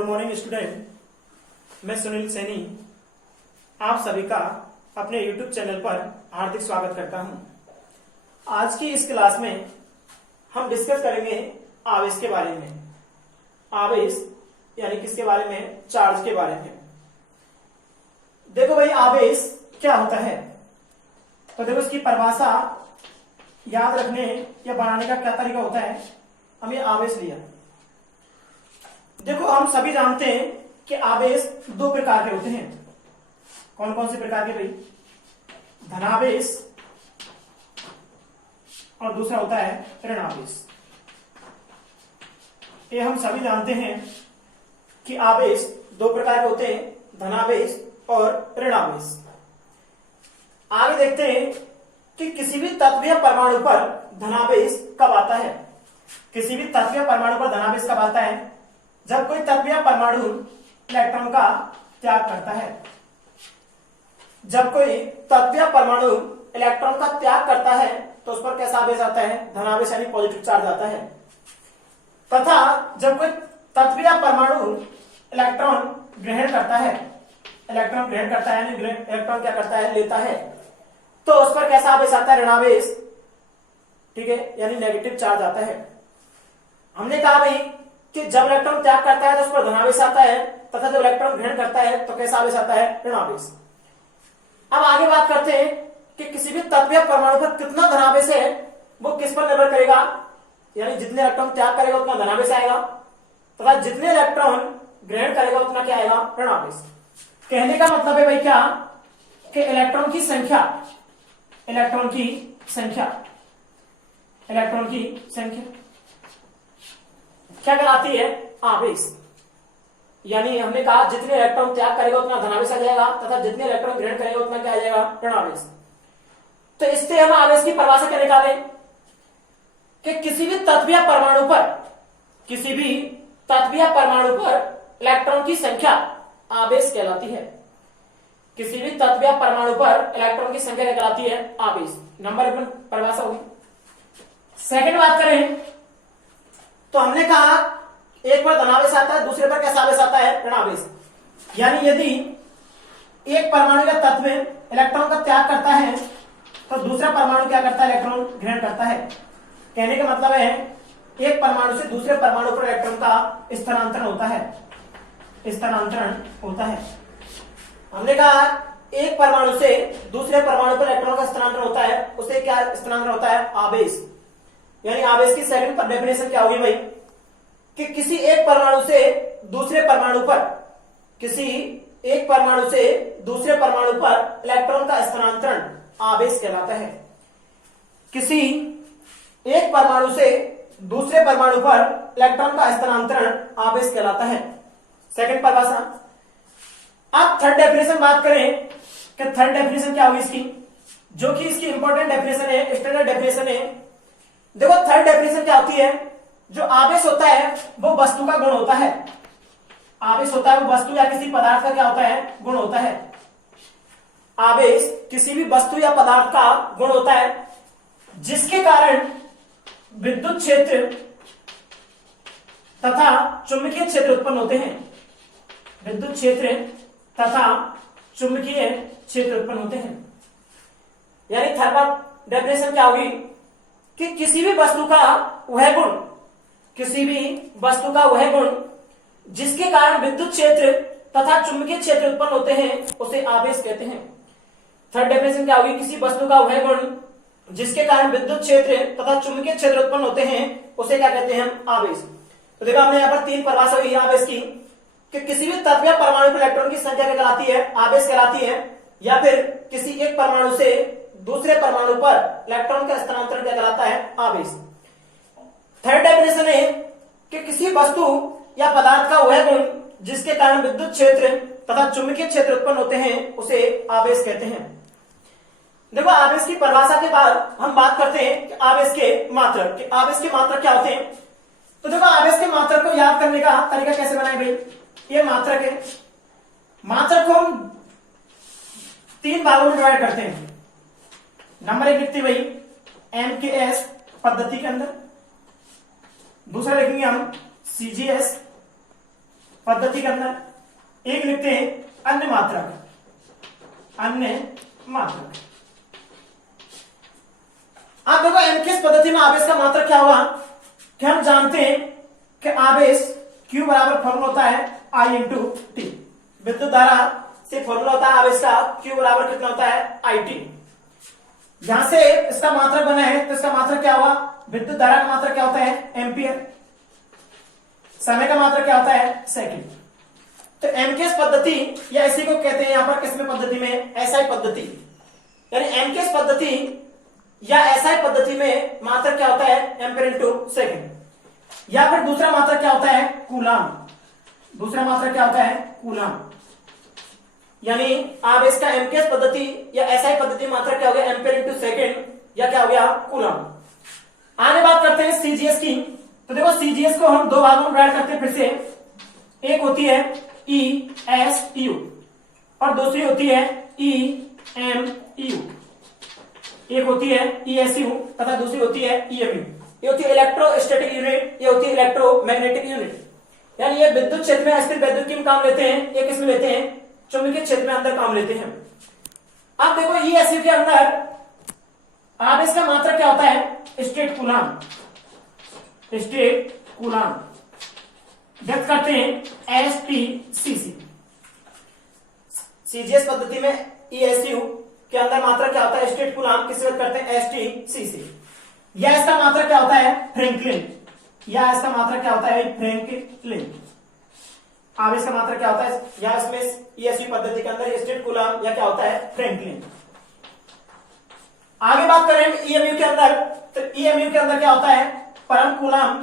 Good morning student, मैं सुनील सैनी आप सभी का अपने YouTube चैनल पर हार्दिक स्वागत करता हूं। आज की इस क्लास में हम डिस्कस करेंगे आवेश के बारे में। आवेश यानी किसके बारे में? चार्ज के बारे में। देखो भाई, आवेश क्या होता है? तो देखो, इसकी परिभाषा याद रखने या बनाने का क्या तरीका होता है। हम ये आवेश लिया, देखो हम सभी जानते हैं कि आवेश दो प्रकार के होते हैं। कौन कौन से प्रकार के भाई? धनावेश और दूसरा होता है ऋणावेश। ये हम सभी जानते हैं कि आवेश दो प्रकार के होते हैं, धनावेश और ऋणावेश। आगे देखते हैं कि किसी भी तत्व या परमाणु पर धनावेश कब आता है। किसी भी तत्व या परमाणु पर धनावेश कब आता है? जब कोई तत्व या परमाणु इलेक्ट्रॉन का त्याग करता है। जब कोई तत्व या परमाणु इलेक्ट्रॉन का त्याग करता है तो उस पर कैसा आवेश आता है? धनावेश यानी पॉजिटिव चार्ज आता है। तथा जब कोई तत्व या परमाणु इलेक्ट्रॉन ग्रहण करता है, यानी इलेक्ट्रॉन क्या करता है? लेता है, तो उस पर कैसा आवेश आता है? ऋणावेश। ठीक है, यानी नेगेटिव चार्ज आता है। हमने कहा भाई कि जब इलेक्ट्रॉन त्याग करता है तो उस पर धनावेश आता है, तथा जब इलेक्ट्रॉन ग्रहण करता है तो कैसा आवेश आता है? ऋणावेश। अब आगे बात करते हैं कि किसी भी तत्व या परमाणु पर कितना धनावेश है, वो किस पर निर्भर करेगा? यानी जितने इलेक्ट्रॉन त्याग करेगा उतना धनावेश आएगा, तथा जितने इलेक्ट्रॉन ग्रहण करेगा उतना क्या आएगा? ऋणावेश। कहने का मतलब है भाई क्या कि इलेक्ट्रॉन की संख्या क्या कराती है? आवेश। यानी हमने कहा जितने इलेक्ट्रॉन त्याग करेगा उतना धनावेश आ जाएगा, तथा जितने इलेक्ट्रॉन ग्रहण करेगा उतना क्या आ जाएगा? ऋणावेश। तो इससे हम आवेश की परिभाषा क्या निकालें कि किसी भी तत्व या परमाणु पर इलेक्ट्रॉन की संख्या आवेश कहलाती है। किसी भी तत्व या परमाणु पर इलेक्ट्रॉन की संख्या क्या कहलाती है? आवेश। नंबर 1 परिभाषा होगी। सेकंड बात करें तो हमने कहा एक पर धनावेश आता है, दूसरे पर कैसा आवेश आता है? ऋणावेश। यानी यदि एक परमाणु का तत्व इलेक्ट्रॉन का त्याग करता है तो दूसरा परमाणु क्या करता है? इलेक्ट्रॉन ग्रहण करता है। कहने का मतलब है एक परमाणु से दूसरे परमाणु पर इलेक्ट्रॉन का स्थानांतरण होता है। हमने कहा एक परमाणु से दूसरे परमाणु पर इलेक्ट्रॉन का स्थानांतरण होता है, उसे क्या स्थानांतरण होता है? आवेश। यानी आवेश की सेकंड डेफिनेशन क्या होगी भाई कि किसी एक परमाणु से दूसरे परमाणु पर इलेक्ट्रॉन का स्थानांतरण आवेश कहलाता है। किसी एक परमाणु से दूसरे परमाणु पर इलेक्ट्रॉन का स्थानांतरण आवेश कहलाता है। सेकंड परिभाषा। अब थर्ड डेफिनेशन बात करें कि थर्ड डेफिनेशन क्या होगी इसकी, जो कि इसकी इंपॉर्टेंट डेफिनेशन है, स्टैंडर्ड डेफिनेशन है। देखो थर्ड डेफिनेशन क्या होती है? जो आवेश होता है वो वस्तु का गुण होता है। आवेश होता है वो वस्तु या किसी पदार्थ का क्या होता है? गुण होता है। आवेश किसी भी वस्तु या पदार्थ का गुण होता है, जिसके कारण विद्युत क्षेत्र तथा चुंबकीय क्षेत्र उत्पन्न होते हैं। विद्युत क्षेत्र तथा चुंबकीय क्षेत्र उत्पन्न होते हैं। यानी थर्ड डेफिनेशन क्या होगी कि किसी भी वस्तु का वह गुण जिसके कारण विद्युत क्षेत्र तथा चुंबकीय क्षेत्र उत्पन्न होते हैं उसे आवेश कहते हैं। थर्ड डेफिनेशन क्या होगी? किसी वस्तु का वह गुण जिसके कारण विद्युत क्षेत्र तथा चुंबकीय क्षेत्र उत्पन्न होते हैं उसे क्या कहते हैं? हम आवेश। तो देखो हमने यहाँ पर 3 परिभाषा हुई आवेश की कि किसी भी तत्व या परमाणु पर इलेक्ट्रॉन की संख्या क्या कहलाती है? आवेश कहलाती है। या फिर किसी एक परमाणु से दूसरे परमाणु पर इलेक्ट्रॉन का स्थानांतरण क्या कहलाता है? आवेश। थर्ड डेफिनेशन है कि किसी वस्तु या पदार्थ का वह गुण जिसके कारण विद्युत क्षेत्र तथा चुंबकीय क्षेत्र उत्पन्न होते हैं उसे आवेश कहते हैं। देखो आवेश की परिभाषा के बाद हम बात करते हैं कि आवेश के मात्रक क्या होते हैं। तो देखो आवेश के मात्रक को याद करने का तरीका कैसे बनाए भाई? ये मात्रक है, मात्रक को हम 3 भागों में डिवाइड करते हैं। नंबर 1 लिखते भाई MKS पद्धति के अंदर, दूसरा लिखेंगे हम CGS पद्धति के अंदर एक लिखते हैं अन्य मात्रक, अन्य मात्रक। आप देखो एमकेएस पद्धति में आवेश का मात्रक क्या होगा कि हम जानते हैं कि आवेश Q बराबर फॉर्मूला होता है I इंटू टी। विद्युत धारा से फॉर्मूला होता है आवेश का Q बराबर कितना होता है IT। यहां से इसका मात्रक बना है तो इसका मात्रक क्या होगा, विद्युत धारा का मात्रक क्या होता है एम्पियर, समय का मात्रक क्या होता है सेकंड। तो एमकेएस पद्धति या इसी को कहते हैं यहां पर किसमें पद्धति में एसआई पद्धति, यानी एमकेएस पद्धति या एसआई पद्धति में मात्रक क्या होता है एम्पियर इंटू सेकंड। या फिर दूसरा मात्रक क्या होता है कूलाम, दूसरा मात्रक क्या होता है कूलाम। यानी आवेश का एमकेएस पद्धति या एसआई पद्धति मात्रक क्या हो गया एम्पियर इंटू सेकंड या क्या हो गया कूलाम। आगे बात करते हैं सीजीएस की। तो देखो सीजीएस को हम दो भागों में डिवाइड करते हैं फिर से, एक होती है ESU और दूसरी होती है EMU। एक होती है ESU तथा दूसरी होती है EMU। ये होती है इलेक्ट्रोस्टैटिक यूनिट, ये होती है इलेक्ट्रोमैग्नेटिक यूनिट। यानी ये विद्युत क्षेत्र में अस्थिर वैद्युत में काम लेते हैं, ये किसमें लेते हैं चुंबकीय क्षेत्र में अंदर काम लेते हैं। अब देखो ESU के अंदर आवेश का मात्रक क्या होता है स्टेट कूलाम, स्टेट कूलाम व्यक्त करते हैं STCC। सीजीएस पद्धति में ESU के अंदर मात्रक क्या होता है स्टेट कूलाम, किसे व्यक्त करते हैं STCC। या इसका मात्रक क्या होता है फ्रैंकलिन, या इसका मात्रक क्या होता है फ्रैंकलिन। आवेश का मात्रक क्या होता है या इसमें ESU पद्धति के अंदर स्टेट कूलाम या क्या होता है फ्रैंकलिन। आगे बात करें EMU के अंदर, तो EMU के अंदर क्या होता है परम कूलाम,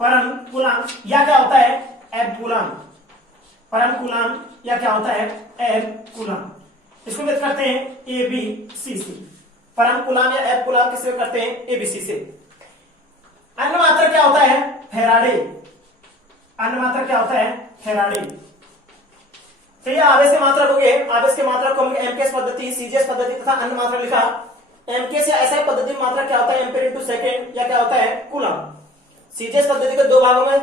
परम कूलाम या क्या होता है एब कूलाम, परम कूलाम या क्या होता है एब कूलाम। इसको व्यक्त करते हैं ABCC। परम कूलाम या एब कूलाम किसे करते हैं ABC से। अन्य मात्रक क्या होता है फैराडे, अन्य मात्रक क्या होता है फैराडे। तो ये आवेश के मात्रक हो गए। आवेश के मात्रक को हम एमकेएस पद्धति, सीजीएस पद्धति तथा अन्य मात्रक लिखा। एमकेएस या एसआई पद्धति में मात्रक क्या होता है एम्पियर इंटू सेकंड या क्या होता है कूलम। सीजीएस पद्धति को दो भागों में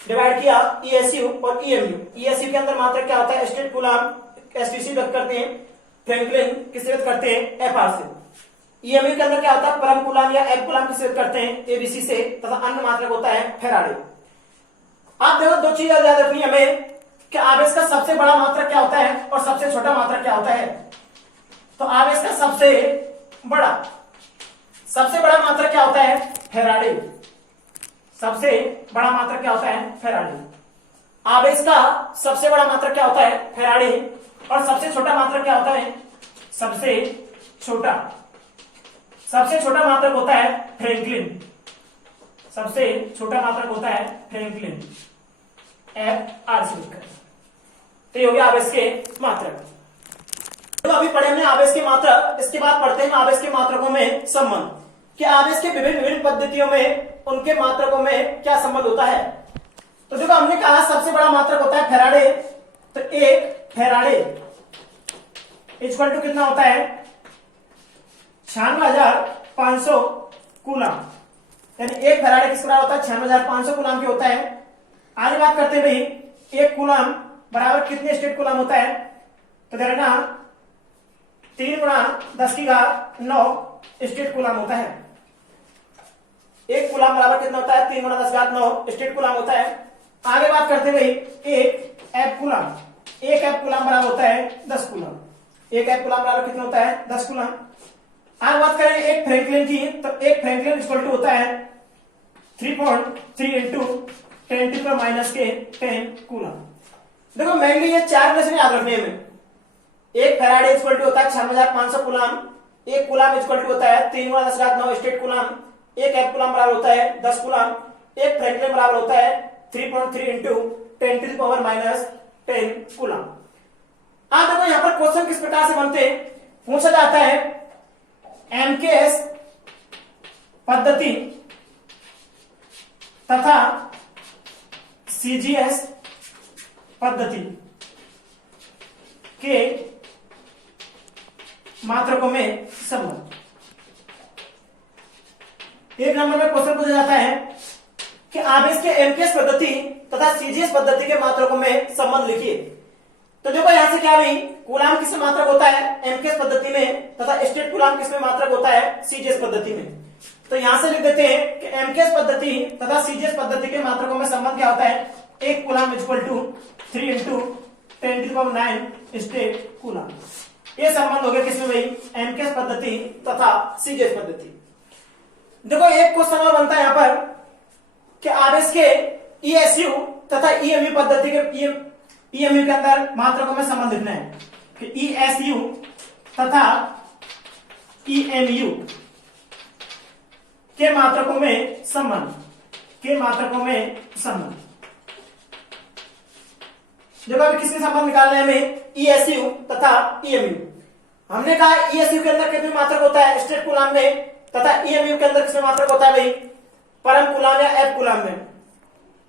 डिवाइड किया ESU और EMU। ESU के अंदर मात्रक क्या होता है स्टेट कूलम, STC व्यक्त करते हैं फ्रैंकलिन किसे व्यक्त करते हैं FR से। EMU के अंदर क्या होता है परम कूलम या एब कूलम किसे व्यक्त करते हैं ABC से तथा अन्य मात्रक होता है फैराडे। आप देखो दो चीज याद रखनी है हमें कि आवेश का सबसे बड़ा मात्रक क्या होता है और सबसे छोटा मात्रक क्या होता है। तो आवेश का सबसे बड़ा मात्रक क्या होता है फैराडे, सबसे बड़ा मात्रक क्या होता है फैराडे। आवेश का सबसे बड़ा मात्रक क्या होता है फैराडे और सबसे छोटा मात्रक क्या होता है सबसे छोटा मात्रक होता है फ्रैंकलिन, सबसे छोटा मात्रक होता है फ्रैंकलिन FR से लिखकर। तो ये हो गया आवेश के मात्रक। तो अभी पढ़े हमने आवेश के मात्रक, इसके बाद पढ़ते हैं आवेश के मात्रकों में संबंध कि आवेश के विभिन्न पद्धतियों में उनके मात्रकों में क्या संबंध होता है। तो देखो हमने कहा सबसे बड़ा मात्रक होता है फैराडे। तो एक फैराडे इक्वल टू कितना होता है 96,500 कूलम, यानी एक फैराडे किस बराबर होता है 96,500 कूलम के होता है। आगे बात करते हैं भाई एक कूलम बराबर कितने स्टेट कूलम होता है। तो देखना 3 × 10⁹ स्टेट कूलम होता है। एक कूलम बराबर कितना होता है 3 × 10⁹ स्टेट कूलम होता है। आगे बात करते हैं भाई एक एब कूलम, एक एब कूलम बराबर होता है 10 कूलम। एक एब कूलम बराबर कितना होता है 10 कूलम। आगे बात करें एक फ्रैंकलिन की, तो एक फ्रैंकलिन इक्वल टू होता है 3.3 इंटू 10⁻⁻10 कूलम। देखो मेनली ये चार रिलेशन याद रखने में। एक फैराडे इक्वल टू होता है 96,500 कूलम, एक कूलम इक्वल टू होता है 3 × 10⁹ स्टेट कूलम, एक एब कूलम बराबर होता है 10 कूलम, एक फ्रैंकलिन बराबर होता है 3.3 इंटू 10⁻⁻10 कूलम। आप देखो यहां पर क्वेश्चन किस प्रकार से बनते हैं, पूछा जाता है एमकेएस पद्धति तथा सीजीएस पद्धति के मात्रकों में संबंध। एक नंबर में क्वेश्चन पूछा जाता है कि आवेश के एमकेएस पद्धति तथा सीजीएस पद्धति के मात्रकों में संबंध लिखिए। तो देखो यहां से क्या भाई, कूलाम किस मात्रक होता है एमकेएस पद्धति में, तथा स्टेट कूलाम किस में मात्रक होता है सीजीएस पद्धति में। तो यहां से लिख देते हैं कि एमकेएस पद्धति तथा सीजीएस पद्धति के मात्रकों में संबंध क्या होता है, 1 coulomb equal to 3 × 10⁹ stat coulomb. ये संबंध हो गया किसमें भाई, एमकेएस पद्धति तथा सीजीएस पद्धति। देखो एक क्वेश्चन और बनता है यहां पर कि आवेश के ईएसयू तथा ईएमयू पद्धति के ईएमयू के अंदर मात्रकों में संबंध लिखना है कि ईएसयू तथा ईएमयू के मात्रकों में संबंध, देखो अभी किसके संबंध निकालना है हमें, ईएसयू तथा ईएमयू। हमने कहा ईएसयू के अंदर कितने मात्रक होता है स्टेट कूलाम में, तथा ईएमयू के अंदर किसमें मात्रक होता है भाई, परम कूलाम या एफ कूलाम में।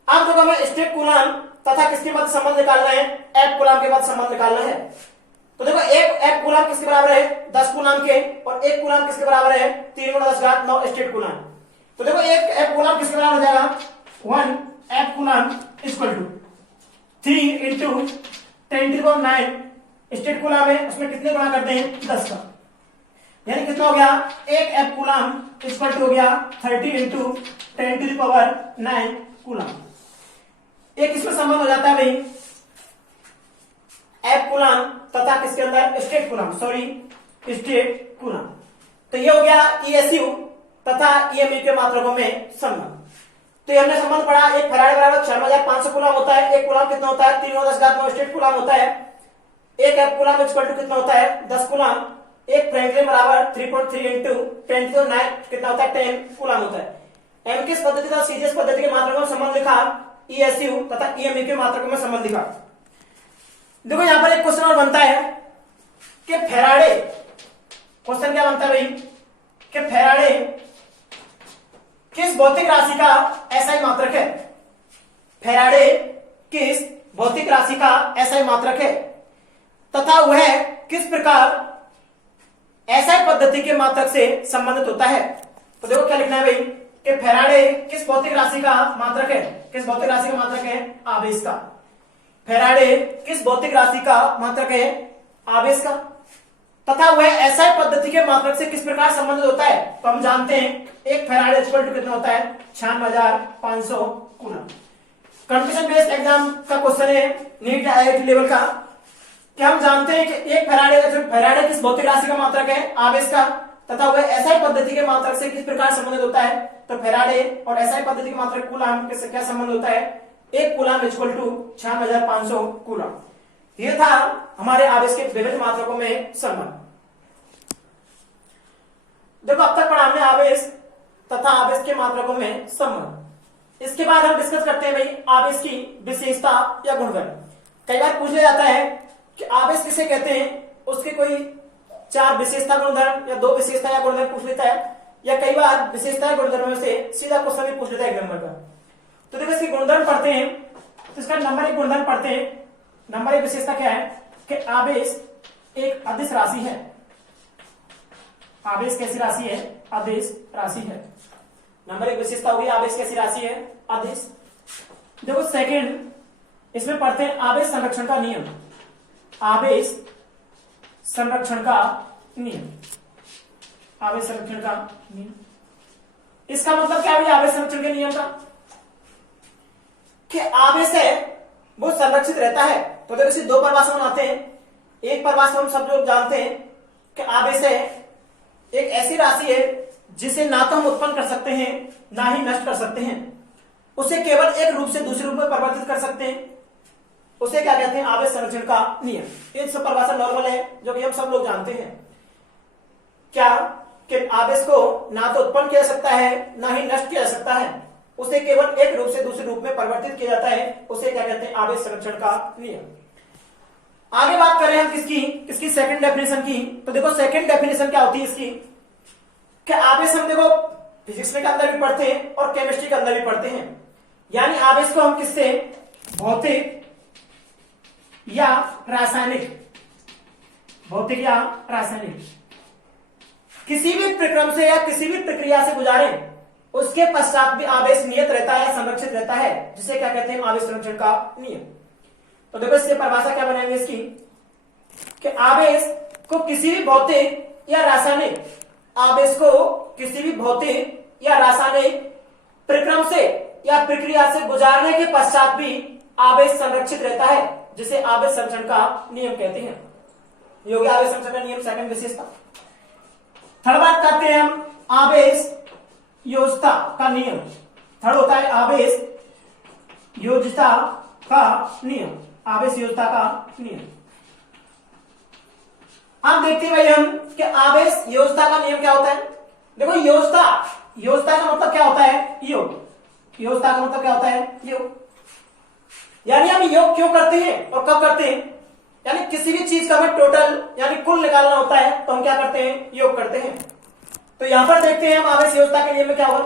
अब देखो हमें स्टेट कूलाम तथा किसके मध्य संबंध निकालना है, एफ कूलाम के मध्य संबंध निकालना है। तो देखो एक एफ कूलाम किसके बराबर है 10 कूलाम के, और एक कूलाम किसके बराबर है 3 × 10⁹ स्टेट कूलाम। तो देखो एक एफ कूलाम किसके बराबर हो जाएगा, 1 F coulomb equal to 3 × 10⁹ stat coulomb है, उसमें कितने गुणा करते हैं 10 का, यानी कितना हो गया, एक एफ कूलाम इक्वल टू हो गया 30 × 10⁹ कूलाम। एक इसमें संबंध हो जाता है भाई एफ कूलाम तथा किसके अंदर स्टेट कूलाम, स्टेट कूलाम। तो ये हो गया ईएसयू तथा ईएमयू के मात्रकों में संबंध। तो हमने संबंध पढ़ा, एक फैराडे बराबर 6500 कूलाम होता है, एक कूलाम कितना होता है 3 × 10⁹ स्टेट कूलाम होता है, एक एफ कूलाम इक्वल टू कितना होता है 10 कूलाम, एक फ्रैंकलिन बराबर 3.3 × 10⁹ कितना होता है 10 कूलाम होता है। एमकेएस पद्धति तथा सीजीएस पद्धति के मात्रकों में संबंध लिखा, ईएसयू तथा ईएमयू के मात्रकों में संबंध लिखा। देखो यहां पर एक क्वेश्चन और बनता है कि फैराडे, क्वेश्चन क्या बनता है भाई कि फैराडे किस भौतिक राशि का एसआई मात्रक है, फैराडे किस भौतिक राशि का एसआई मात्रक है, तथा वह किस प्रकार एसआई पद्धति के मात्रक से संबंधित होता है। तो देखो क्या लिखना है भाई कि फैराडे किस भौतिक राशि का मात्रक है, किस भौतिक राशि का मात्रक है आवेश का, फैराडे किस भौतिक राशि का मात्रक है आवेश का, तथा वह एसआई पद्धति के मात्रक से किस प्रकार संबंधित होता है। तो हम जानते हैं एक फैराडे इक्वल टू कितना होता है 96,500 कूलम। कंपटीशन बेस्ड एग्जाम का क्वेश्चन है नीट या आईआईटी लेवल का, कि हम जानते हैं कि एक फैराडे किस भौतिक राशि का मात्रक है आवेश का, तथा वह एसआई पद्धति के मात्रक से किस प्रकार संबंधित होता है। तो फैराडे और एसआई पद्धति के मात्रक कूलम के क्या संबंध होता है, एक कूलम इक्वल टू 6500 कूलम। यह था हमारे आवेश के विभिन्न मात्रकों में संबंध। देखो अब तक पढ़ा हमने आवेश तथा आवेश के मात्रकों में संबंध। इसके बाद हम डिस्कस करते हैं भाई आवेश की विशेषता या गुणधर्म। कई बार पूछ लिया जाता है कि आवेश किसे कहते हैं, उसके कोई 4 विशेषता गुणधर्म या 2 विशेषता या गुणधर्म पूछ लेता है, या कई बार विशेषता गुणधर्म से सीधा क्वेश्चन भी पूछ लेता है 1 नंबर का। तो देखो इसकी गुणधर्म पढ़ते हैं, तो इसका नंबर 1 गुणधर्म पढ़ते हैं। नंबर 1 विशेषता क्या है कि आवेश एक अदिश राशि है। आवेश कैसी राशि है, अदिश राशि है। नंबर 1 विशेषता होगी आवेश कैसी राशि है, अदिश। देखो सेकंड इसमें पढ़ते हैं आवेश संरक्षण का नियम, आवेश संरक्षण का नियम, आवेश संरक्षण का नियम। इसका मतलब क्या है आवेश संरक्षण के नियम का, कि आवेश है वो संरक्षित रहता है। तो देखो इसे 2 परिभाषा बनाते हैं। एक परिभाषा हम सब लोग जानते हैं कि आवेश है एक ऐसी राशि है जिसे ना तो हम उत्पन्न कर सकते हैं ना ही नष्ट कर सकते हैं, उसे केवल एक रूप से दूसरे रूप में परिवर्तित कर सकते हैं, उसे क्या कहते हैं आवेश संरक्षण का नियम। ये सब परिभाषा नॉर्मल है जो कि हम सब लोग जानते हैं। क्या कि आवेश को ना तो उत्पन्न किया जा सकता है ना ही नष्ट किया जा सकता है, उसे केवल एक रूप से दूसरे रूप में परिवर्तित किया जाता है, उसे क्या कहते हैं आवेश संरक्षण का नियम। आगे बात करें हम किसकी सेकंड डेफिनेशन की। तो देखो सेकंड डेफिनेशन क्या होती है इसकी, कि आवेश हम देखो फिजिक्स के अंदर भी पढ़ते हैं और केमिस्ट्री के अंदर भी पढ़ते हैं। यानी आवेश को हम किससे भौतिक या रासायनिक, भौतिक या रासायनिक किसी भी प्रक्रम से या किसी भी प्रक्रिया से गुजारें उसके पश्चात भी आवेश नियत रहता है, संरक्षित रहता है, जिसे क्या कहते हैं, आवेश संरक्षण का नियम। तो देखो इससे परिभाषा क्या बनाएंगे इसकी, कि आवेश को किसी भी भौतिक या रासायनिक, आवेश को किसी भी भौतिक या रासायनिक प्रक्रम से या प्रक्रिया से गुजारने के पश्चात भी आवेश संरक्षित रहता है, जिसे आवेश संरक्षण का नियम कहते हैं। ये हो गया आवेश संरक्षण का नियम, सेकंड विशेषता। थर्ड बात करते हैं हम आवेश योज्यता का नियम। थर्ड होता है आवेश योज्यता का नियम, आवेश योज्यता का नियम। अब देखते हैं भाई हम कि आवेश योज्यता का नियम क्या होता है। देखो योज्यता, योज्यता का मतलब क्या होता है, योग। योज्यता का मतलब क्या होता है, योग। यानी हम योग क्यों करते हैं और कब करते हैं, यानी किसी भी चीज का हमें टोटल यानी कुल निकालना होता है तो हम क्या करते हैं, योग करते हैं। तो यहां पर देखते हैं हम आवेश योज्यता के नियम में क्या होगा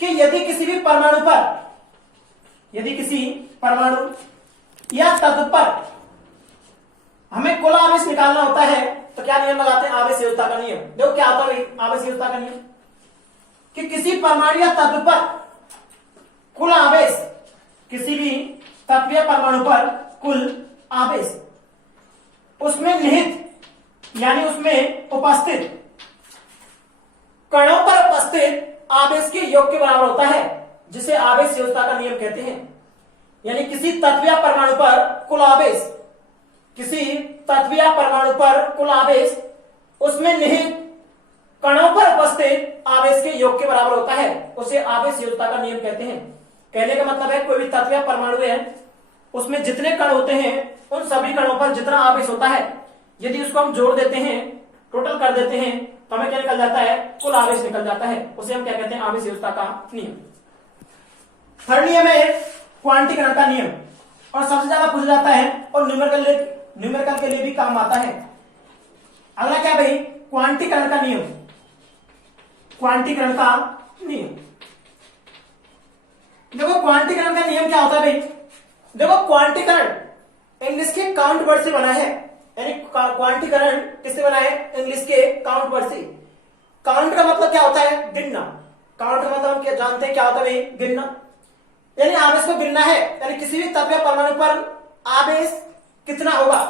कि यदि किसी भी परमाणु पर, यदि किसी परमाणु या तत्व पर हमें कुल आवेश निकालना होता है तो क्या नियम लगाते हैं, आवेश योज्यता का नियम। देखो क्या होता है आवेश योज्यता का नियम, कि किसी परमाणु या तत्व पर कुल आवेश, किसी भी तत्व या परमाणु पर कुल आवेश उसमें निहित यानी उसमें उपस्थित कणों पर उपस्थित आवेश के योग के बराबर होता है, जिसे आवेश योज्यता का नियम कहते हैं। यानी किसी तत्व या परमाणु पर कुल आवेश, किसी तत्व या परमाणु पर कुल आवेश उसमें निहित कणों पर उपस्थित आवेश के योग के बराबर होता है, उसे आवेश योज्यता का नियम कहते हैं। कहने का मतलब है कोई भी तत्व या परमाणु है उसमें जितने कण होते हैं उन सभी कणों पर जितना आवेश होता है, यदि उसको हम जोड़ देते हैं, टोटल कर देते हैं, तो हमें क्या निकल जाता है, कुल आवेश निकल जाता है। उसे हम क्या कहते हैं, आवेश योज्यता का नियम। थर्ड नियम है क्वांटीकरण का नियम, और सबसे ज्यादा पूछा जाता है और न्यूमेरिकल के लिए भी काम आता है। अगला क्या भाई, क्वांटीकरण का नियम। क्वांटीकरण का नियम, देखो क्वांटीकरण का नियम क्या होता है भाई। देखो क्वांटीकरण इंग्लिश के काउंट वर्ड से बना है, यानी क्वांटीकरण किससे बना है, इंग्लिश के काउंट वर्ड से। काउंट का मतलब क्या होता है, गिनना। काउंट का मतलब हम क्या जानते हैं, क्या होता है भाई, गिनना। यानी आवेश को गिनना है, यानी किसी भी तत्व या परमाणु पर आवेश कितना होगा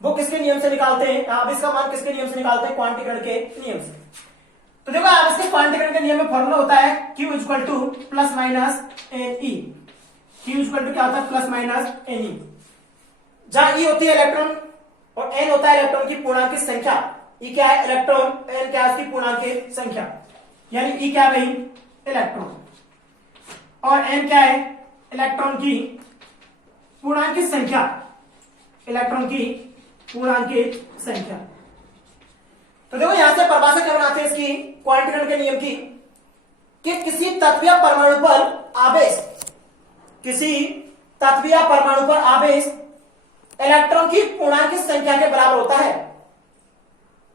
वो किसके नियम से निकालते हैं, आवेश का मान किसके नियम से निकालते हैं, क्वांटीकरण के नियम से। तो देखो आवेश के क्वांटीकरण के नियम में फॉर्मूला होता है Q equal to plus minus n e. Q equal to क्या होता है, प्लस माइनस एन ई। जहां E होती है इलेक्ट्रॉन और N होता है इलेक्ट्रॉन की पूर्णांक संख्या। E क्या है, इलेक्ट्रॉन, N क्या है, उसकी पूर्णांक संख्या। यानी E क्या है भाई, इलेक्ट्रॉन, और N क्या है, इलेक्ट्रॉन की पूर्णांक संख्या। इलेक्ट्रॉन की पूर्णांक संख्या। तो देखो यहां से परिभाषा क्या बनाते हैं इसकी, क्वांटीकरण के नियम की, कि किसी तत्व या परमाणु पर आवेश, किसी तत्व या परमाणु पर आवेश इलेक्ट्रॉन की पूर्णांक संख्या के बराबर होता है।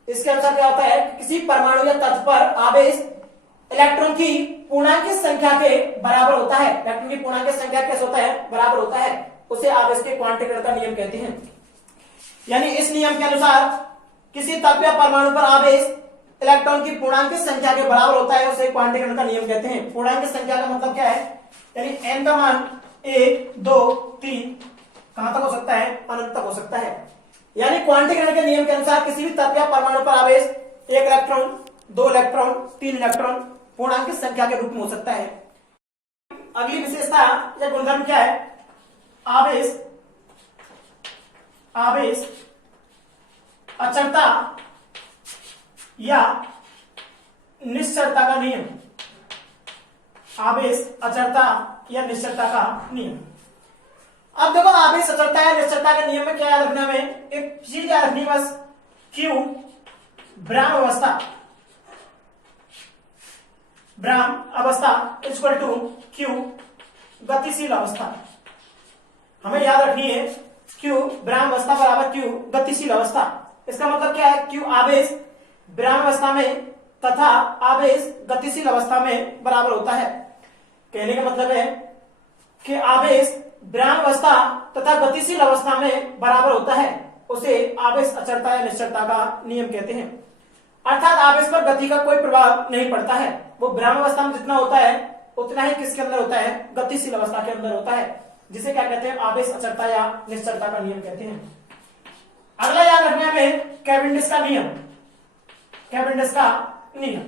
इसके अनुसार क्या होता है, किसी परमाणु या तत्व पर आवेश इलेक्ट्रॉन की पूर्णांक संख्या के बराबर होता है। इलेक्ट्रॉन की पूर्णांक संख्या कैसे होता है, बराबर होता है, उसे आवेश के क्वांटीकरण का नियम कहते हैं। यानी इस नियम के अनुसार किसी तत्व या परमाणु पर आवेश इलेक्ट्रॉन की पूर्णांक संख्या के बराबर होता है, उसे क्वांटीकरण का नियम कहते हैं। पूर्णांक संख्या का मतलब क्या है, यानी n का मान 1, 2, 3 कहां तक हो सकता है, अनंत तक हो सकता है। यानी क्वांटीकरण के नियम के अनुसार किसी भी तत्व या परमाणु पर आवेश 1 इलेक्ट्रॉन, 2 इलेक्ट्रॉन, 3 इलेक्ट्रॉन पूर्णांक संख्या के रूप में हो सकता है। अगली विशेषता या गुणधर्म क्या है, आवेश अचलता या निश्चलता का नियम। आवेश अचलता या निश्चलता का नियम। अब देखो आवेश अचलता या निश्चलता के नियम में क्या याद रखना है, एक चीज याद रखनी बस, Q ब्राह्म अवस्था इक्वल टू Q गतिशील अवस्था। हमें याद रखनी है Q ब्राह्म अवस्था बराबर Q गतिशील अवस्था। इसका मतलब क्या है, Q आवेश ब्राह्म अवस्था में तथा आवेश गतिशील अवस्था में बराबर होता है। कहने का मतलब है कि आवेश ब्राह्म अवस्था तथा गतिशील अवस्था में बराबर होता है, उसे आवेश अचलता या निश्चलता का नियम कहते हैं। अर्थात आवेश पर गति का कोई प्रभाव नहीं पड़ता है। वो विराम अवस्था में जितना होता है उतना ही किसके अंदर होता है, गतिशील अवस्था के अंदर होता है, जिसे क्या कहते हैं, आवेश अचलता या निश्चलता का नियम कहते हैं। अगला याद रखना है कैवेंडिश का नियम। कैवेंडिश का नियम,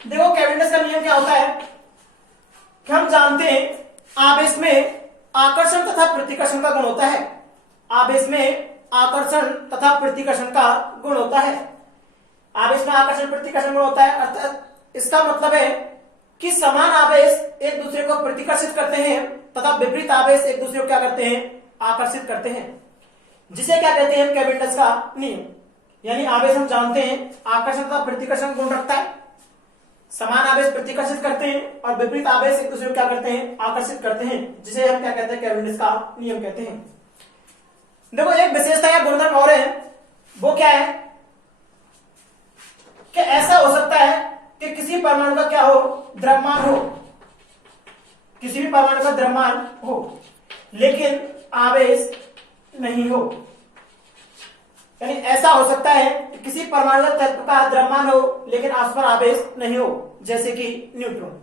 देखो कैवेंडिश का नियम क्या होता है कि हम जानते हैं आवेश में आकर्षण तथा प्रतिकर्षण का गुण होता है। आवेश में आकर्षण तथा प्रतिकर्षण का गुण होता है। आवेश में आकर्षण प्रतिकर्षण गुण होता है, अर्थात इसका मतलब है कि समान आवेश एक दूसरे को प्रतिकर्षित करते हैं तथा विपरीत आवेश एक दूसरे को क्या करते हैं, आकर्षित करते हैं, जिसे क्या कहते हैं, कैवेंडिश का नियम। यानी आवेश हम जानते हैं आकर्षण तथा प्रतिकर्षण गुण रखता है, समान आवेश प्रतिकर्षित करते हैं और विपरीत आवेश एक दूसरे को क्या करते हैं, आकर्षित करते हैं, जिसे हम क्या कहते हैं, कैवेंडिश का नियम कहते हैं। देखो एक विशेषता या गुणधर्म और है, वो क्या है कि ऐसा हो सकता है कि किसी परमाणु का क्या हो, द्रव्यमान हो, किसी भी परमाणु का द्रव्यमान हो लेकिन आवेश नहीं हो। यानी ऐसा हो सकता है कि किसी परमाणु तत्व का द्रव्यमान हो लेकिन उस पर आवेश नहीं हो, जैसे कि न्यूट्रॉन।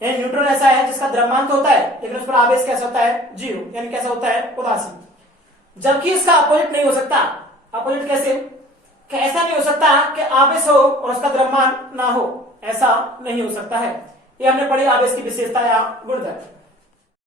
यानी न्यूट्रॉन ऐसा है जिसका द्रव्यमान तो होता है लेकिन उस पर आवेश कैसा होता है, जीरो, यानी कैसा होता है, उदासीन। जबकि इसका अपोजिट नहीं हो सकता। अपोजिट कैसे, कि ऐसा नहीं हो सकता कि आवेश हो और उसका द्रव्यमान ना हो, ऐसा नहीं हो सकता है। ये हमने पढ़ी आवेश की विशेषता या गुणधर्म।